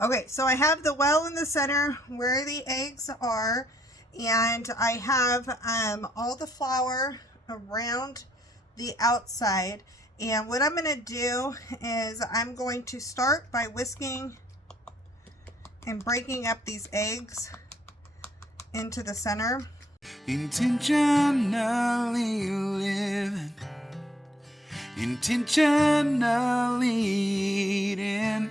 Okay, so I have the well in the center where the eggs are, and I have all the flour around the outside. And what I'm going to do is I'm going to start by whisking and breaking up these eggs into the center. Intentionally living, intentionally eating,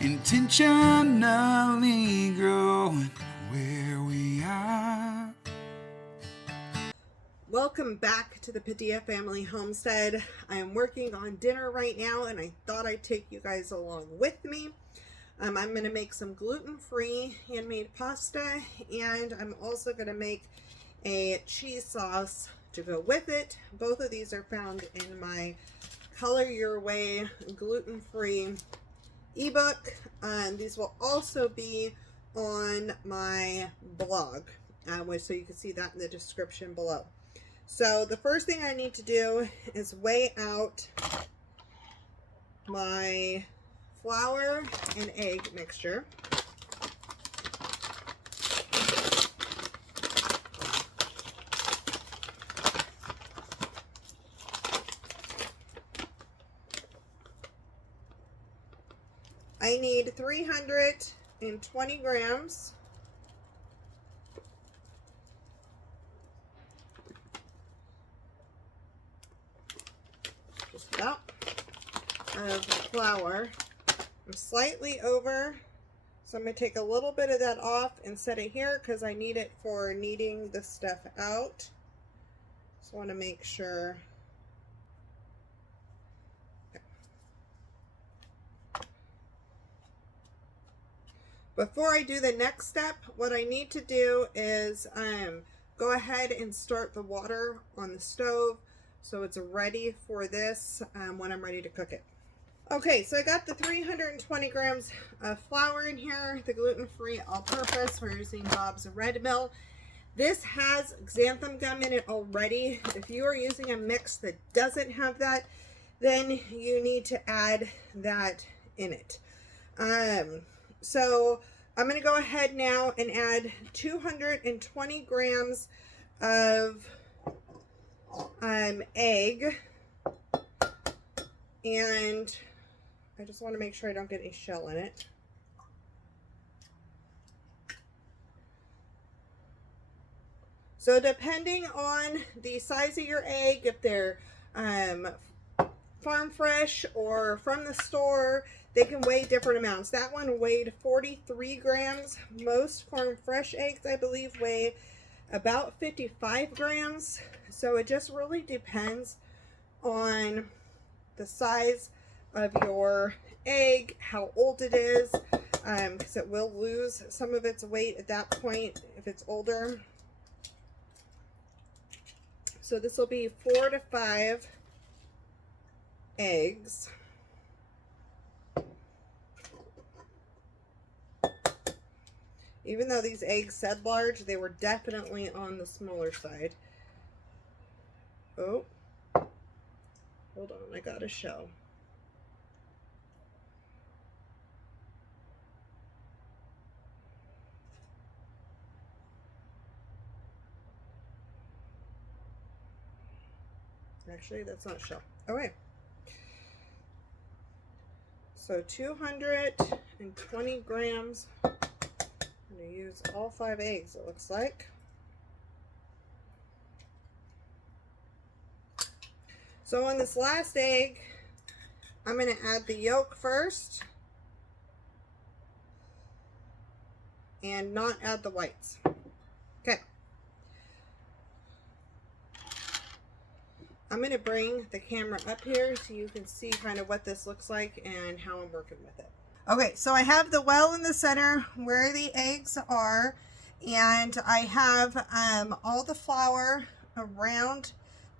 intentionally growing where we are. Welcome back to the Padilla Family Homestead. I am working on dinner right now, and I thought I'd take you guys along with me. I'm going to make some gluten-free handmade pasta, and I'm also going to make a cheese sauce to go with it. Both of these are found in my Color Your Way gluten-free ebook. These will also be on my blog, so you can see that in the description below. So the first thing I need to do is weigh out my flour and egg mixture. I need 320 grams. Just about of flour. I'm slightly over, so I'm going to take a little bit of that off and set it here because I need it for kneading the stuff out. So I want to make sure. Okay. Before I do the next step, what I need to do is go ahead and start the water on the stove so it's ready for this when I'm ready to cook it. Okay, so I got the 320 grams of flour in here, the gluten-free all-purpose. We're using Bob's Red Mill. This has xanthan gum in it already. If you are using a mix that doesn't have that, then you need to add that in it. So I'm going to go ahead now and add 220 grams of egg, and I just want to make sure I don't get any shell in it. So depending on the size of your egg, if they're farm fresh or from the store, they can weigh different amounts. That one weighed 43 grams. Most farm fresh eggs, I believe, weigh about 55 grams. So it just really depends on the size of your egg, how old it is, because it will lose some of its weight at that point if it's older. So this will be 4 to 5 eggs. Even though these eggs said large, they were definitely on the smaller side. Oh, hold on, I got a shell. Actually, that's not shell. Okay. So 220 grams. I'm going to use all 5 eggs, it looks like. So on this last egg, I'm going to add the yolk first and not add the whites. Okay. I'm going to bring the camera up here so you can see kind of what this looks like and how I'm working with it. Okay, so I have the well in the center where the eggs are, and I have all the flour around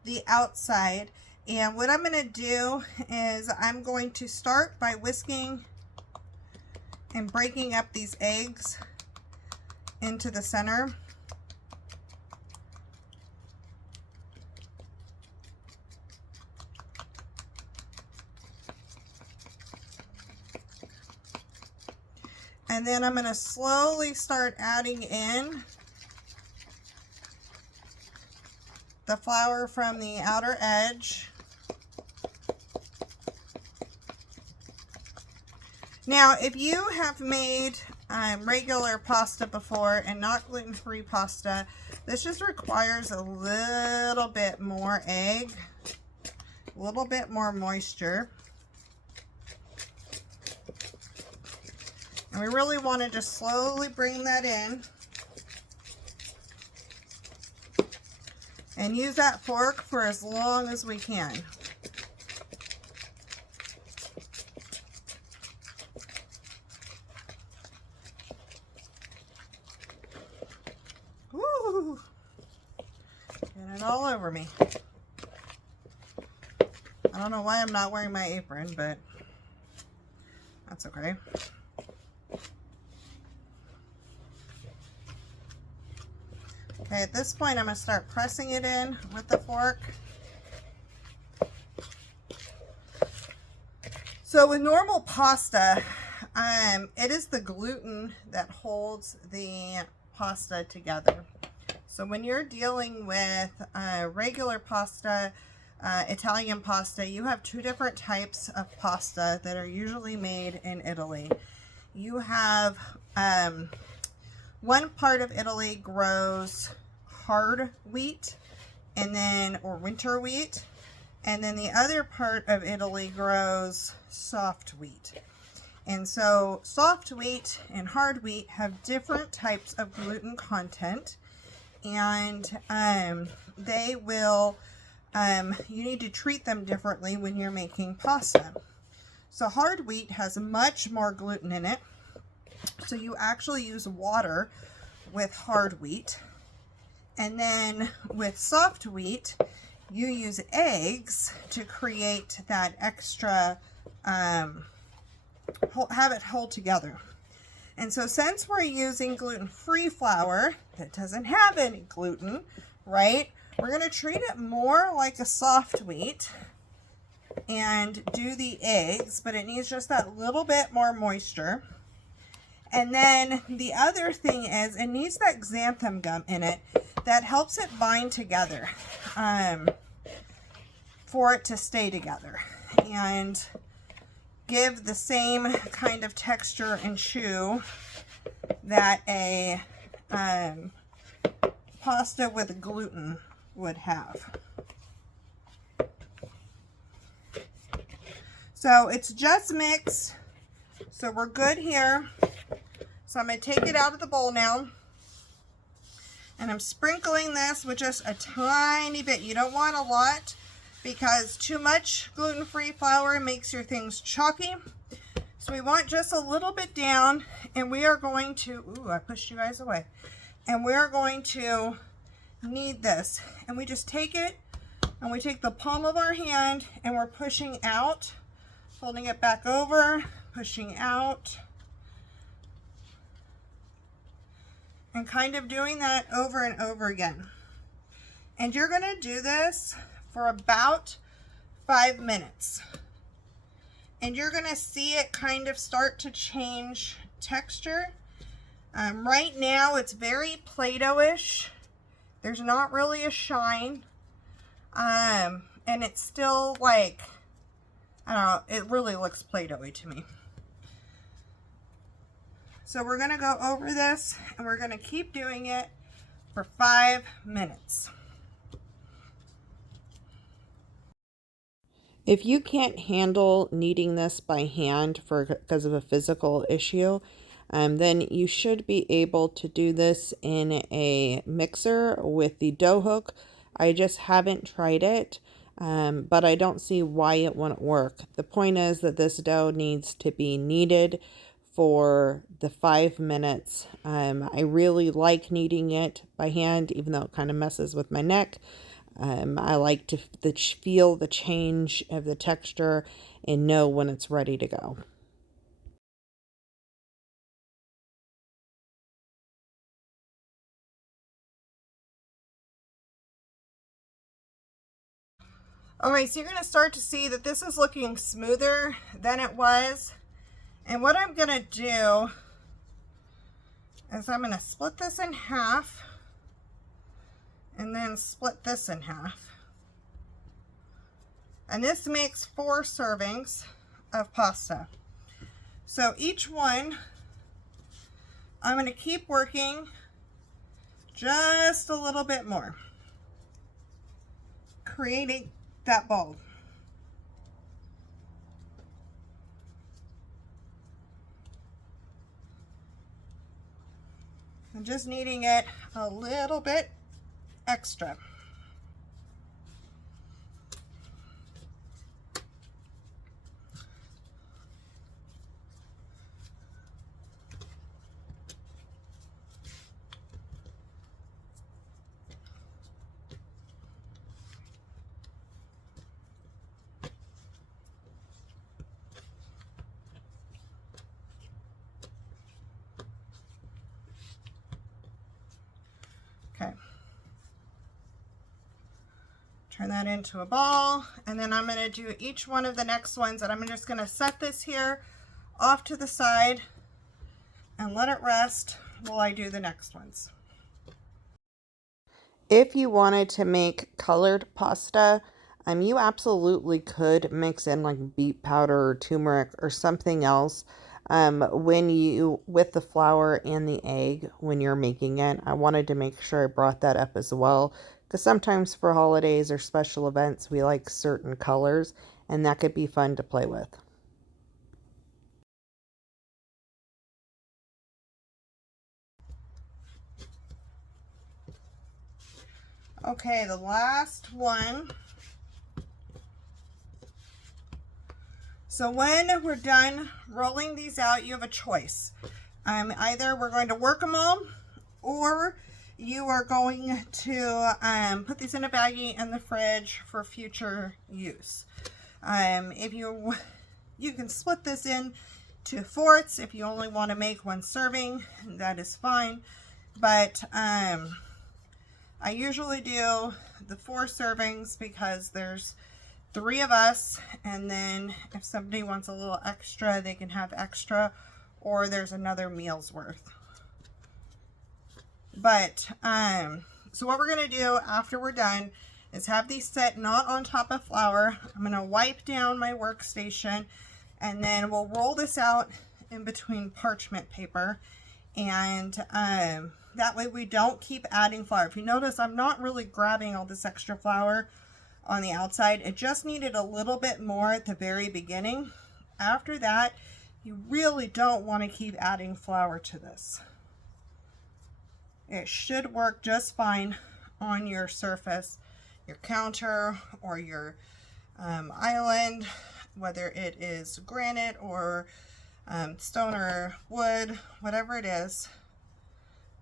the outside. And what I'm going to do is I'm going to start by whisking and breaking up these eggs into the center. And then I'm going to slowly start adding in the flour from the outer edge. Now, if you have made regular pasta before and not gluten-free pasta, this just requires a little bit more egg, a little bit more moisture. And we really want to just slowly bring that in. And use that fork for as long as we can. Woo! Get it all over me. I don't know why I'm not wearing my apron, but that's okay. Okay, at this point I'm going to start pressing it in with the fork. So with normal pasta, it is the gluten that holds the pasta together. So when you're dealing with regular pasta, Italian pasta, you have two different types of pasta that are usually made in Italy. You have one part of Italy grows hard wheat or winter wheat, and then the other part of Italy grows soft wheat. And so soft wheat and hard wheat have different types of gluten content, and they will you need to treat them differently when you're making pasta. So hard wheat has much more gluten in it, so you actually use water with hard wheat. And then with soft wheat, you use eggs to create that extra, have it hold together. And so since we're using gluten-free flour that doesn't have any gluten, right, we're going to treat it more like a soft wheat and do the eggs, but it needs just that little bit more moisture. And then the other thing is it needs that xanthan gum in it that helps it bind together for it to stay together and give the same kind of texture and chew that a pasta with gluten would have. So it's just mixed, so we're good here. So I'm going to take it out of the bowl now, and I'm sprinkling this with just a tiny bit. You don't want a lot because too much gluten-free flour makes your things chalky. So we want just a little bit down, and we are going to, ooh, I pushed you guys away. And we're going to knead this. And we just take it, and we take the palm of our hand, and we're pushing out, folding it back over, pushing out, and kind of doing that over and over again. And you're going to do this for about 5 minutes. And you're going to see it kind of start to change texture. Right now it's very Play-Doh-ish. There's not really a shine. And it's still like, I don't know, it really looks Play-Doh-y to me. So we're going to go over this, and we're going to keep doing it for 5 minutes. If you can't handle kneading this by hand because of a physical issue, then you should be able to do this in a mixer with the dough hook. I just haven't tried it, but I don't see why it wouldn't work. The point is that this dough needs to be kneaded for the 5 minutes. I really like kneading it by hand, even though it kind of messes with my neck. I like to feel the change of the texture and know when it's ready to go. Alright, so you're going to start to see that this is looking smoother than it was. And what I'm going to do is I'm going to split this in half and then split this in half. And this makes 4 servings of pasta. So each one, I'm going to keep working just a little bit more, creating that ball. I'm just kneading it a little bit extra. Okay. Turn that into a ball, and then I'm going to do each one of the next ones, and I'm just going to set this here off to the side and let it rest while I do the next ones. If you wanted to make colored pasta, you absolutely could mix in like beet powder or turmeric or something else with the flour and the egg when you're making it. I wanted to make sure I brought that up as well, because sometimes for holidays or special events we like certain colors, and that could be fun to play with. Okay, the last one. So when we're done rolling these out, you have a choice. Either we're going to work them all, or you are going to put these in a baggie in the fridge for future use. If you can split this in to fourths if you only want to make 1 serving, that is fine. But I usually do the 4 servings because there's 3 of us, and then if somebody wants a little extra, they can have extra, or there's another meal's worth. But so what we're going to do after we're done is have these set not on top of flour. I'm going to wipe down my workstation, and then we'll roll this out in between parchment paper, and that way we don't keep adding flour. If you notice, I'm not really grabbing all this extra flour on the outside. It just needed a little bit more at the very beginning. After that, you really don't want to keep adding flour to this. It should work just fine on your surface, your counter or your island, whether it is granite or stone or wood, whatever it is,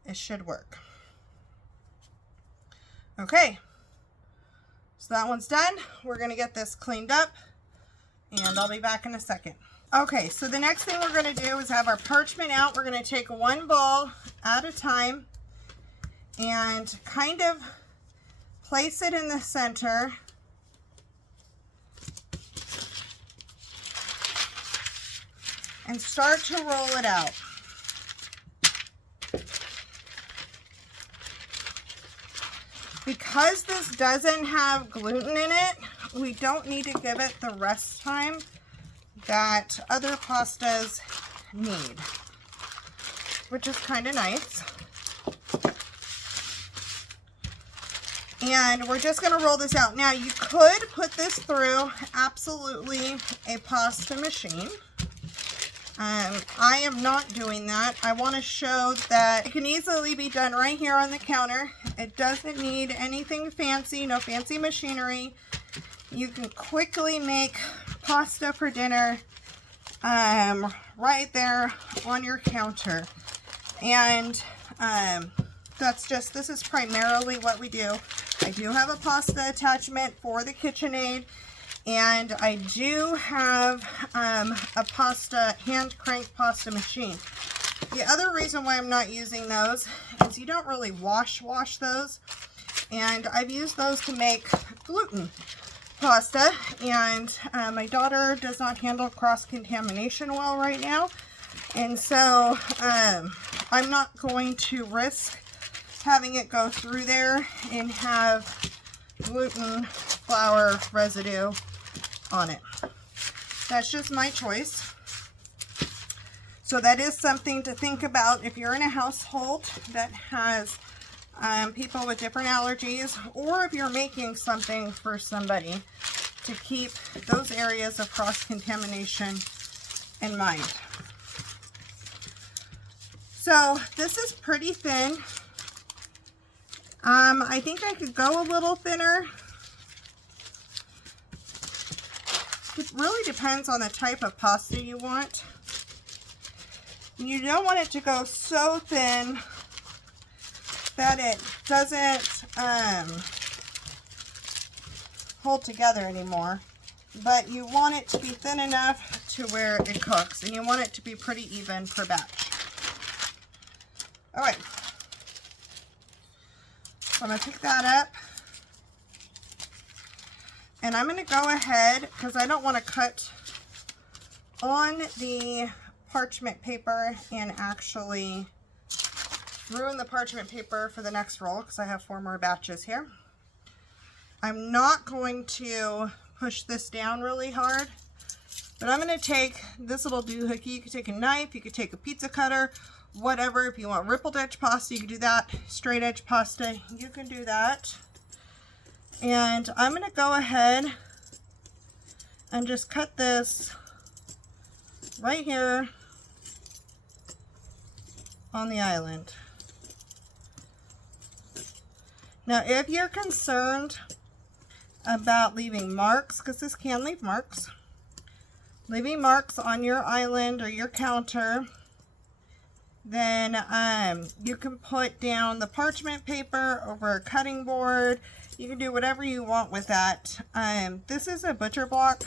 it should work. Okay. So that one's done. We're going to get this cleaned up, and I'll be back in a second. Okay, so the next thing we're going to do is have our parchment out. We're going to take 1 ball at a time and kind of place it in the center. And start to roll it out. Because this doesn't have gluten in it, we don't need to give it the rest time that other pastas need, which is kind of nice. And we're just going to roll this out. Now, you could put this through absolutely a pasta machine. I am not doing that. I want to show that it can easily be done right here on the counter. It doesn't need anything fancy, no fancy machinery. You can quickly make pasta for dinner right there on your counter. And this is primarily what we do. I do have a pasta attachment for the KitchenAid, and I do have a hand crank pasta machine. The other reason why I'm not using those is you don't really wash those, and I've used those to make gluten pasta, and my daughter does not handle cross-contamination well right now, and so I'm not going to risk having it go through there and have gluten flour residue on it. That's just my choice. So that is something to think about if you're in a household that has people with different allergies, or if you're making something for somebody, to keep those areas of cross-contamination in mind. So this is pretty thin. I think I could go a little thinner. It really depends on the type of pasta you want. You don't want it to go so thin that it doesn't hold together anymore, but you want it to be thin enough to where it cooks, and you want it to be pretty even per batch. All right, so I'm going to pick that up, and I'm going to go ahead, because I don't want to cut on the parchment paper and actually ruin the parchment paper for the next roll, because I have 4 more batches here. I'm not going to push this down really hard, but I'm going to take this little doohickey. You could take a knife, you could take a pizza cutter, whatever. If you want rippled edge pasta, you can do that. Straight edge pasta, you can do that. And I'm going to go ahead and just cut this right here on the island. Now, if you're concerned about leaving marks, because this can leave marks, leaving marks on your island or your counter, then you can put down the parchment paper over a cutting board. You can do whatever you want with that. This is a butcher block,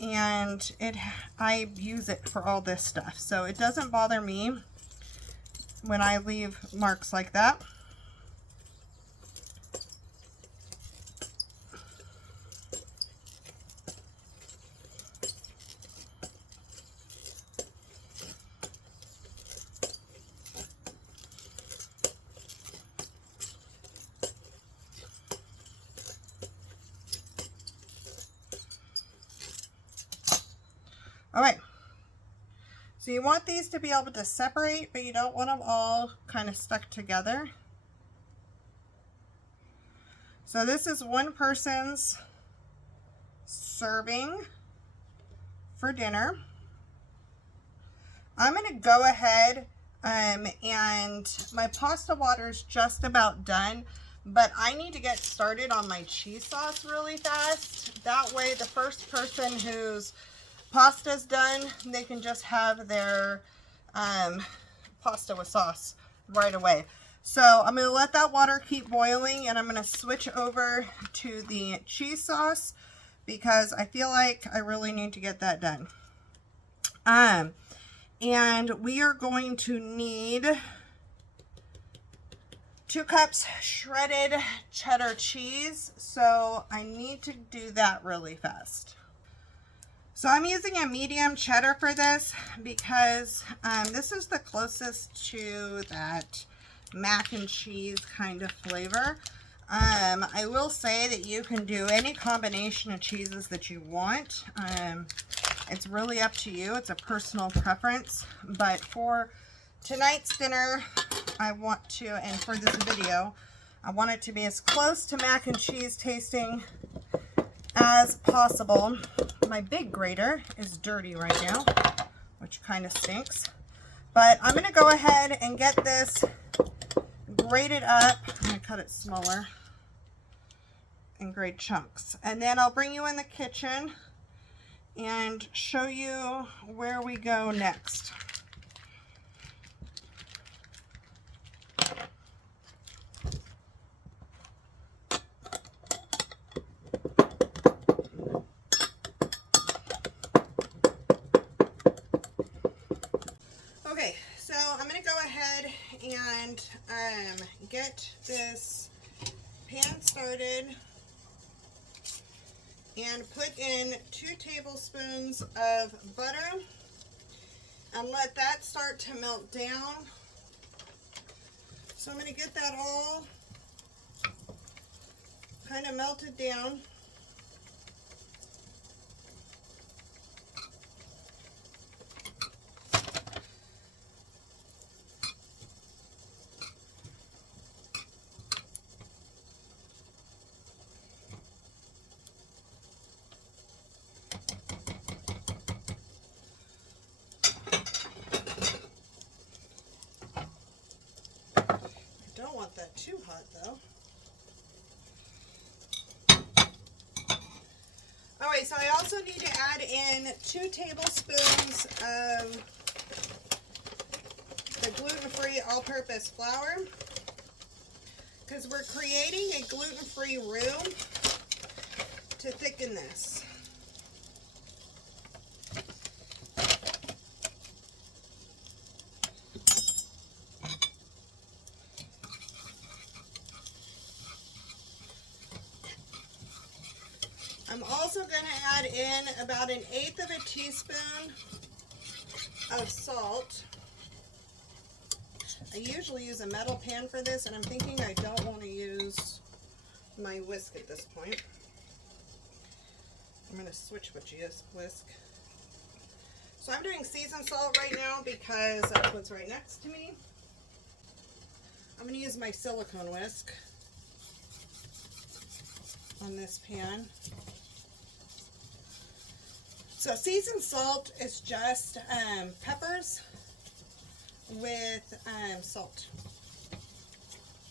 and I use it for all this stuff, so it doesn't bother me when I leave marks like that. All right, so you want these to be able to separate, but you don't want them all kind of stuck together. So this is one person's serving for dinner. I'm going to go ahead and my pasta water is just about done, but I need to get started on my cheese sauce really fast. That way the first person whose pasta's done, they can just have their pasta with sauce right away. So I'm going to let that water keep boiling, and I'm going to switch over to the cheese sauce because I feel like I really need to get that done. And we are going to need 2 cups shredded cheddar cheese. So I need to do that really fast. So I'm using a medium cheddar for this because this is the closest to that mac and cheese kind of flavor. I will say that you can do any combination of cheeses that you want. It's really up to you. It's a personal preference. But for tonight's dinner, I want to, and for this video, I want it to be as close to mac and cheese tasting as possible. My big grater is dirty right now, which kind of stinks. But I'm going to go ahead and get this grated up. I'm going to cut it smaller in grade chunks. And then I'll bring you in the kitchen and show you where we go next. Okay, so I'm going to go ahead and get this pan started and put in 2 tablespoons of butter and let that start to melt down So I'm going to get that all kind of melted down. Don't want that too hot though. Alright, so I also need to add in 2 tablespoons of the gluten-free all-purpose flour, because we're creating a gluten-free roux to thicken this. I'm also going to add in about 1/8 of a teaspoon of salt. I usually use a metal pan for this, and I'm thinking I don't want to use my whisk at this point. I'm going to switch whisk. So I'm doing seasoned salt right now because that's what's right next to me. I'm going to use my silicone whisk on this pan. So seasoned salt is just peppers with salt.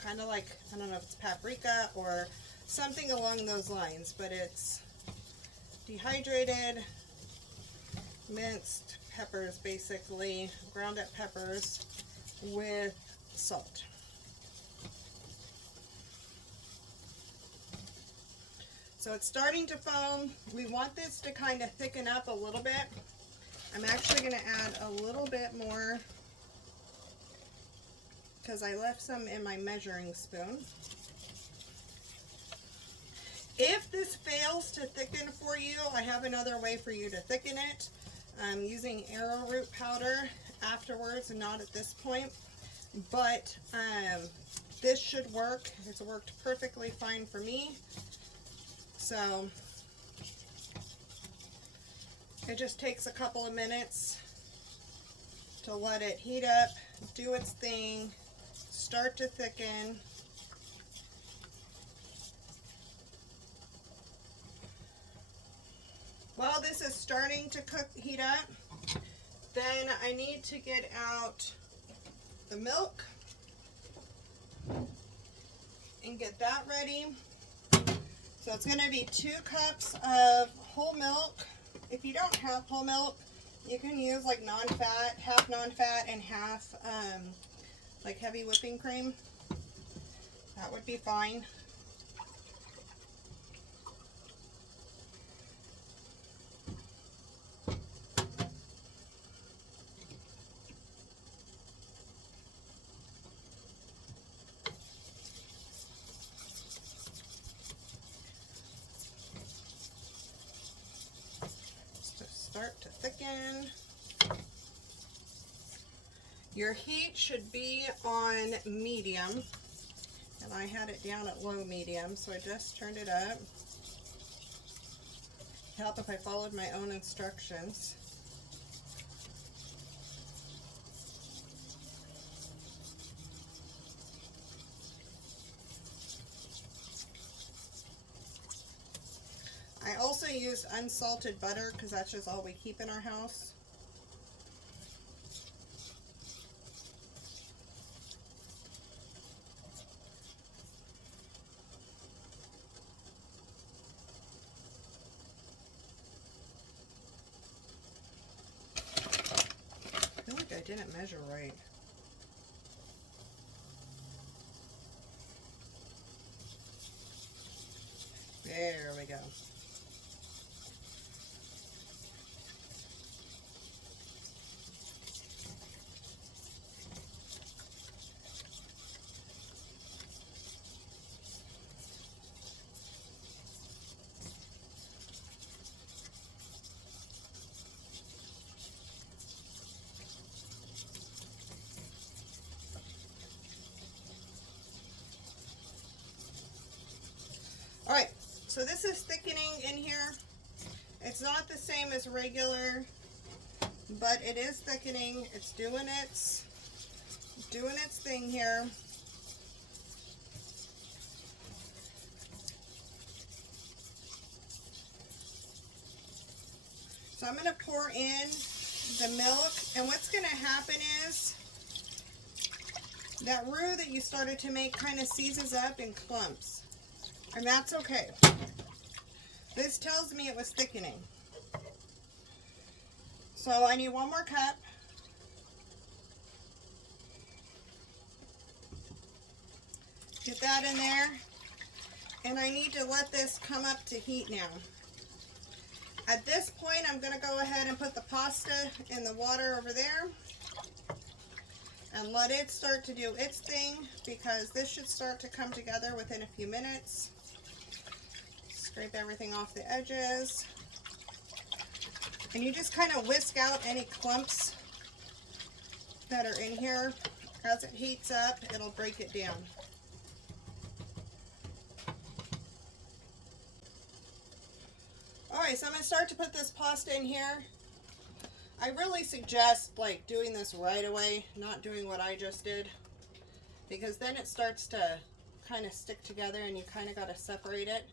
Kind of like, I don't know if it's paprika or something along those lines, but it's dehydrated, minced peppers, basically, ground up peppers with salt. So it's starting to foam. We want this to kind of thicken up a little bit. I'm actually going to add a little bit more because I left some in my measuring spoon. If this fails to thicken for you, I have another way for you to thicken it. I'm using arrowroot powder afterwards and not at this point. But this should work. It's worked perfectly fine for me. So it just takes a couple of minutes to let it heat up, do its thing, start to thicken. While this is starting to heat up, then I need to get out the milk and get that ready. So it's going to be 2 cups of whole milk. If you don't have whole milk, you can use like non-fat, half non-fat and half like heavy whipping cream. That would be fine. Start to thicken. Your heat should be on medium, and I had it down at low medium, so I just turned it up. Help if I followed my own instructions. I also used unsalted butter because that's just all we keep in our house. I feel like I didn't measure right. There we go. So this is thickening in here. It's not the same as regular, but it is thickening. It's doing its thing here. So I'm going to pour in the milk, and what's going to happen is that roux that you started to make kind of seizes up in clumps, and that's okay. This tells me it was thickening. So I need 1 more cup. Get that in there, and I need to let this come up to heat now. At this point, I'm going to go ahead and put the pasta in the water over there and let it start to do its thing, because this should start to come together within a few minutes. Scrape everything off the edges. And you just kind of whisk out any clumps that are in here. As it heats up, it'll break it down. Alright, so I'm going to start to put this pasta in here. I really suggest like doing this right away, not doing what I just did, because then it starts to kind of stick together and you kind of got to separate it.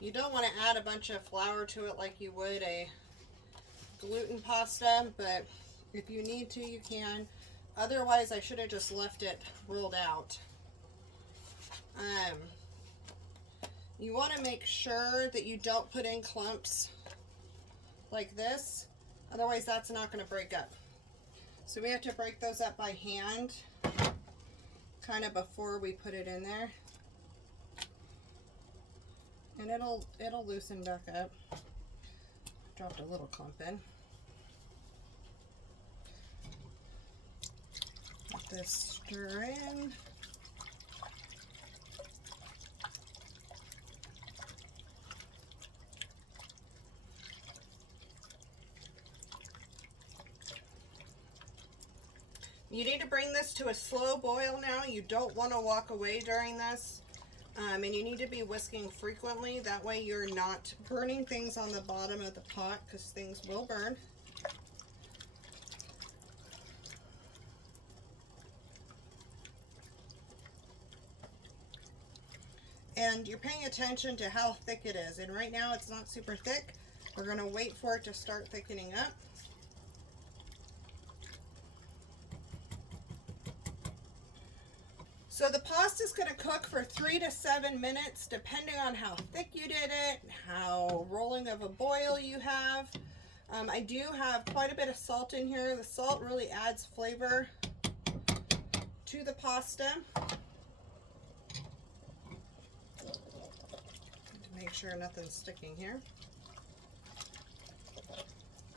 You don't want to add a bunch of flour to it like you would a gluten pasta, but if you need to, you can. Otherwise, I should have just left it rolled out. You want to make sure that you don't put in clumps like this, otherwise that's not going to break up. So we have to break those up by hand kind of before we put it in there, and it'll loosen back up. Dropped a little clump in. Let this stir in. You need to bring this to a slow boil now. You don't want to walk away during this. And you need to be whisking frequently. That way you're not burning things on the bottom of the pot, because things will burn. And you're paying attention to how thick it is. And right now it's not super thick. We're going to wait for it to start thickening up. So the pasta is going to cook for 3 to 7 minutes, depending on how thick you did it, how rolling of a boil you have. I do have quite a bit of salt in here. The salt really adds flavor to the pasta. To make sure nothing's sticking here.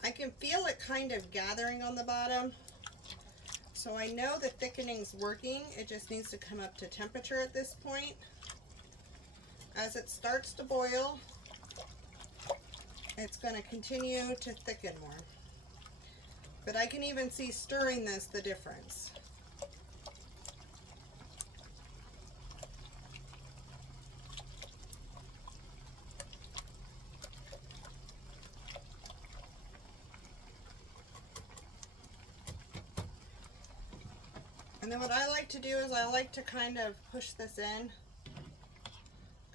I can feel it kind of gathering on the bottom. So I know the thickening's working. It just needs to come up to temperature at this point. As it starts to boil, it's going to continue to thicken more. But I can even see stirring this the difference. And then what I like to do is I like to kind of push this in,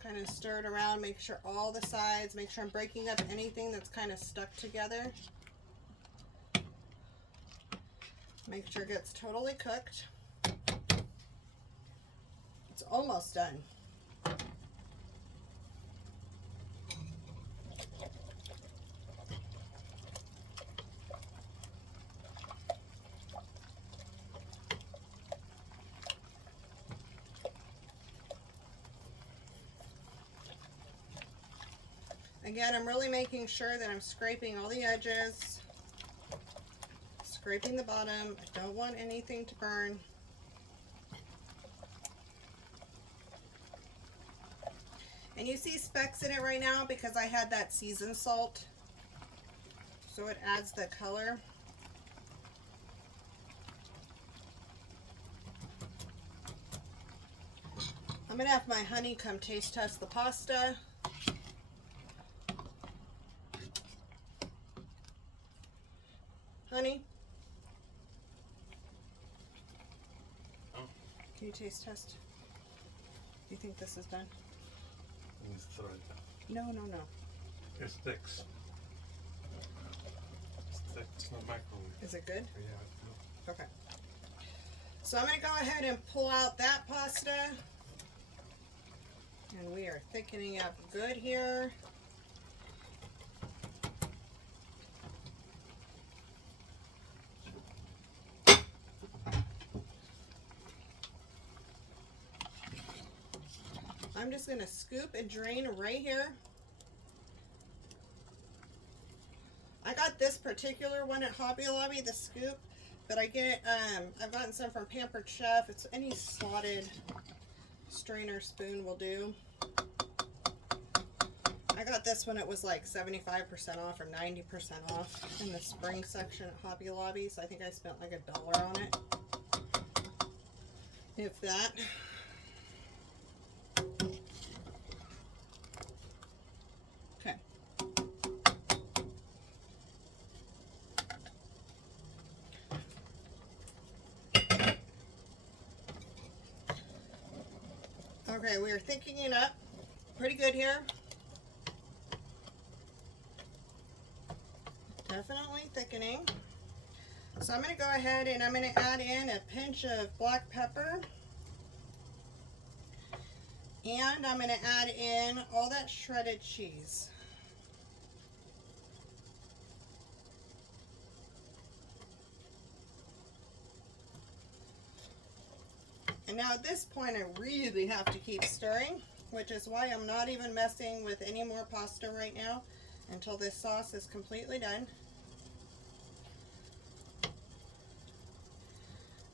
kind of stir it around, make sure all the sides, make sure I'm breaking up anything that's kind of stuck together. Make sure it gets totally cooked. It's almost done. Again, I'm really making sure that I'm scraping all the edges, scraping the bottom. I don't want anything to burn. And you see specks in it right now because I had that seasoned salt, so it adds the color. I'm gonna have my honey come taste test the pasta. Can you taste test? Do you think this is done? Let's throw it. No. It sticks. It's not microwave. Is it good? Yeah. Okay. So I'm going to go ahead and pull out that pasta. And we are thickening up good here. I'm just going to scoop and drain right here. I got this particular one at Hobby Lobby, the scoop, but I've gotten some from Pampered Chef. It's any slotted strainer spoon will do. I got this when it was like 75% off or 90% off in the spring section at Hobby Lobby, so I think I spent like $1 on it. If that. Okay. Okay, we are thickening it up pretty good here. Definitely thickening. So I'm going to go ahead and I'm going to add in a pinch of black pepper. And I'm going to add in all that shredded cheese. And now at this point I really have to keep stirring, which is why I'm not even messing with any more pasta right now until this sauce is completely done.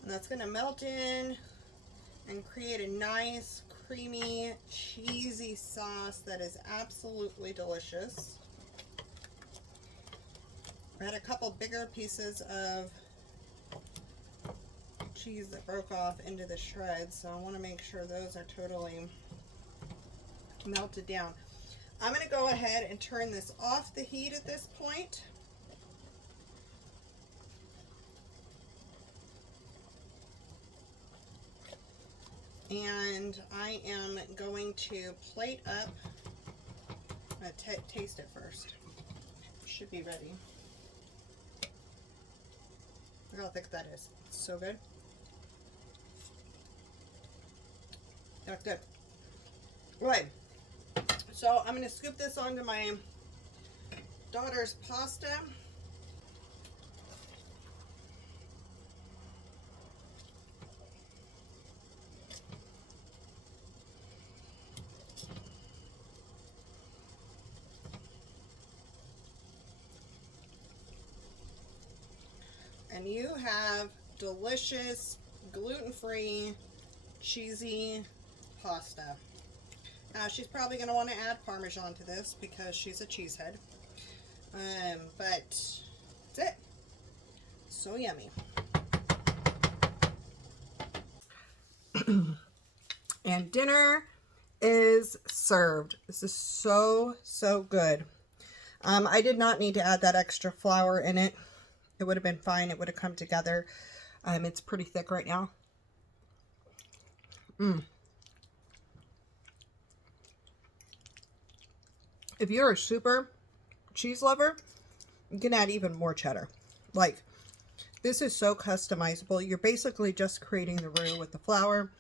And that's going to melt in and create a nice, creamy, cheesy sauce that is absolutely delicious. I had a couple bigger pieces of cheese that broke off into the shreds, so I want to make sure those are totally melted down. I'm going to go ahead and turn this off the heat at this point. And I am going to plate up. I'm going to taste it first. It should be ready. Look how thick that is. It's so good. That's good. Right. So I'm going to scoop this onto my daughter's pasta. And you have delicious, gluten-free, cheesy pasta. Now she's probably going to want to add Parmesan to this because she's a cheesehead. But that's it. So yummy. And dinner is served. This is so good. I did not need to add that extra flour in it. It would have been fine. It would have come together. It's pretty thick right now. If you're a super cheese lover, you can add even more cheddar. Like, this is so customizable. You're basically just creating the roux with the flour,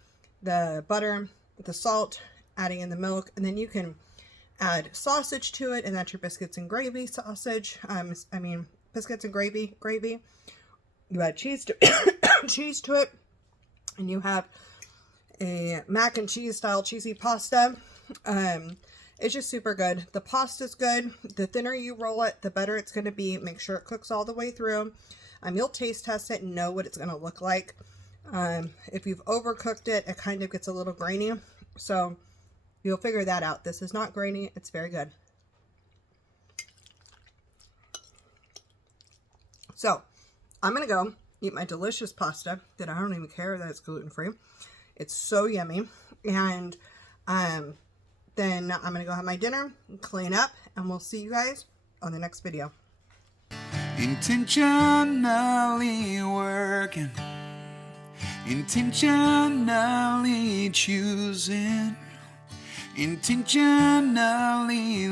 the butter, the salt, adding in the milk, and then you can add sausage to it, and that's your biscuits and gravy sausage. Biscuits and gravy. You add cheese to cheese to it, and you have a mac and cheese style cheesy pasta. It's just super good. The pasta's good. The thinner you roll it, the better it's going to be. Make sure it cooks all the way through. You'll taste test it and know what it's going to look like. If you've overcooked it, it kind of gets a little grainy. So you'll figure that out. This is not grainy. It's very good. So I'm going to go eat my delicious pasta that I don't even care that it's gluten-free. It's so yummy. And then I'm going to go have my dinner, clean up, and we'll see you guys on the next video. Intentionally working intentionally choosing, intentionally